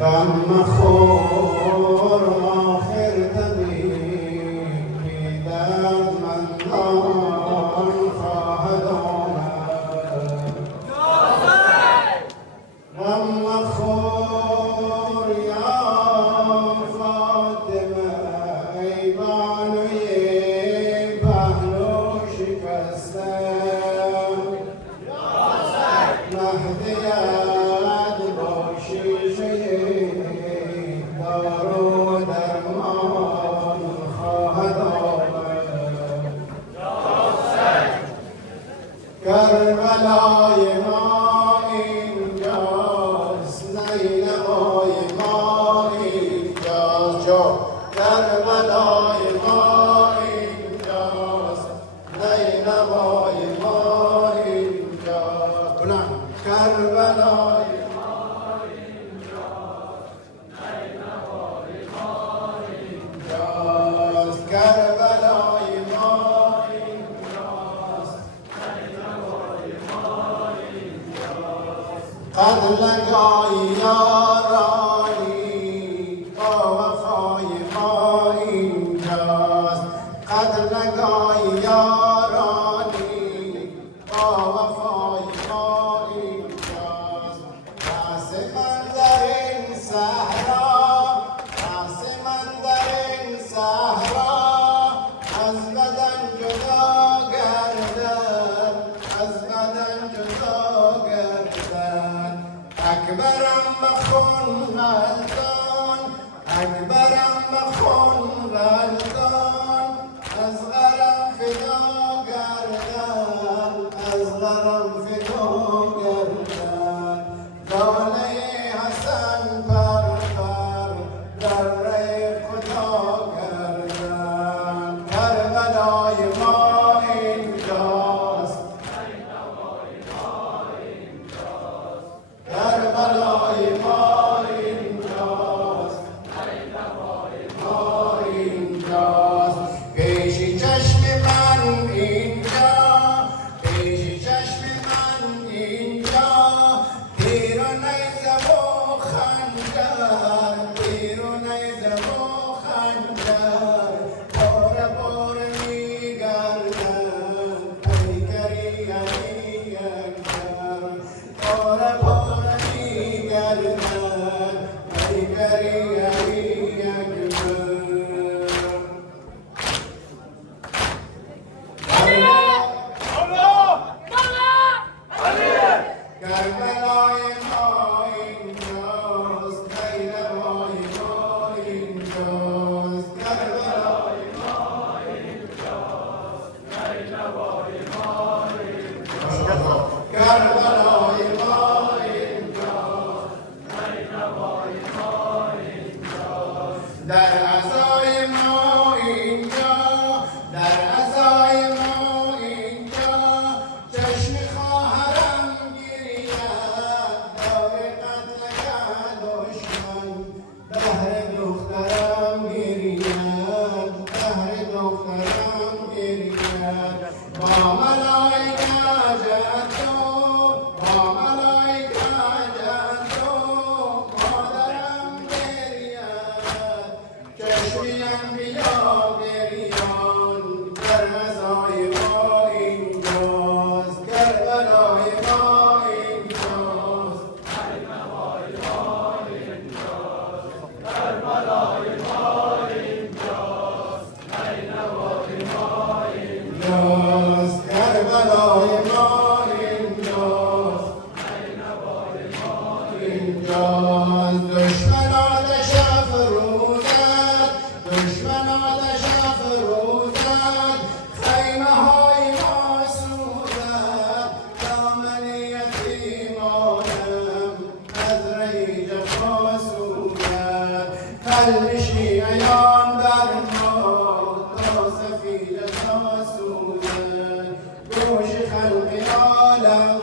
غم مخور آخر طبیب بی دردمندان خواهد آمد. غم مخور یا فاطمه ای بانوی پهلو شکسته، مهدیت با شیشه دارو درمان خواهد آمد. کربلای ما اینجاست، نینوای ما اینجاست. کربلای ما اینجاست، نینوای ما اینجاست. بلند کربلای کربلای ما اینجاست، قد لگای یارانی با وفای ما اینجاست. قد لگای یارانی با وفای ما اینجاست. پس من در این صحرا، پس من در این صحرا از بدن جدا گردد، از بدن جدا گردد. اکبرم بخون غلطان، اکبرم بخون غلطان، از غرم فدا گردد، از غرم فدا گردد. لاله حسن پر پر در ره خدا گردد. کربلای ما اینجاست، کربلای ما اینجاست، ما اینجاست. پیش چشم من اینجا، پیش چشم من اینجا، تیر و نیزه و خنجر، تیر و نیزه و خنجر باره باره میگردن. پیکری علی اکبر باره باره میگردن. پیکری علی اکبر. کربلای ما اینجاست، نیروای ما اینجاست. کربلای ما اینجاست، نیروای ما اینجاست. کربلای ما اینجاست، نیروای ما اینجاست. در عزای ما اینجا، در عزای ما اینجا چشم خواهرم گیرید. دار قتل کرد دشمن بهر دخترم گیرید، بهر دخترم گیرید. با ملائکت تو، با ملائکت تو مادرم گیرید. چشمی انبیا گریان در عزای ما اینجاست. کربلای ما اینجاست، کربلای ما اینجاست. کربلای ما اینجاست، کربلای ما اینجاست. کربلای ما اینجاست، کربلای ما اینجاست. دشمن آتش افروزد، دشمن آتش افروزد، خیمه های ما سوزد. دامن یتیمانم از ری جفا سوزد. قلب شیعیان بر ما تا سفید تا سوزد. گوش خلق عالم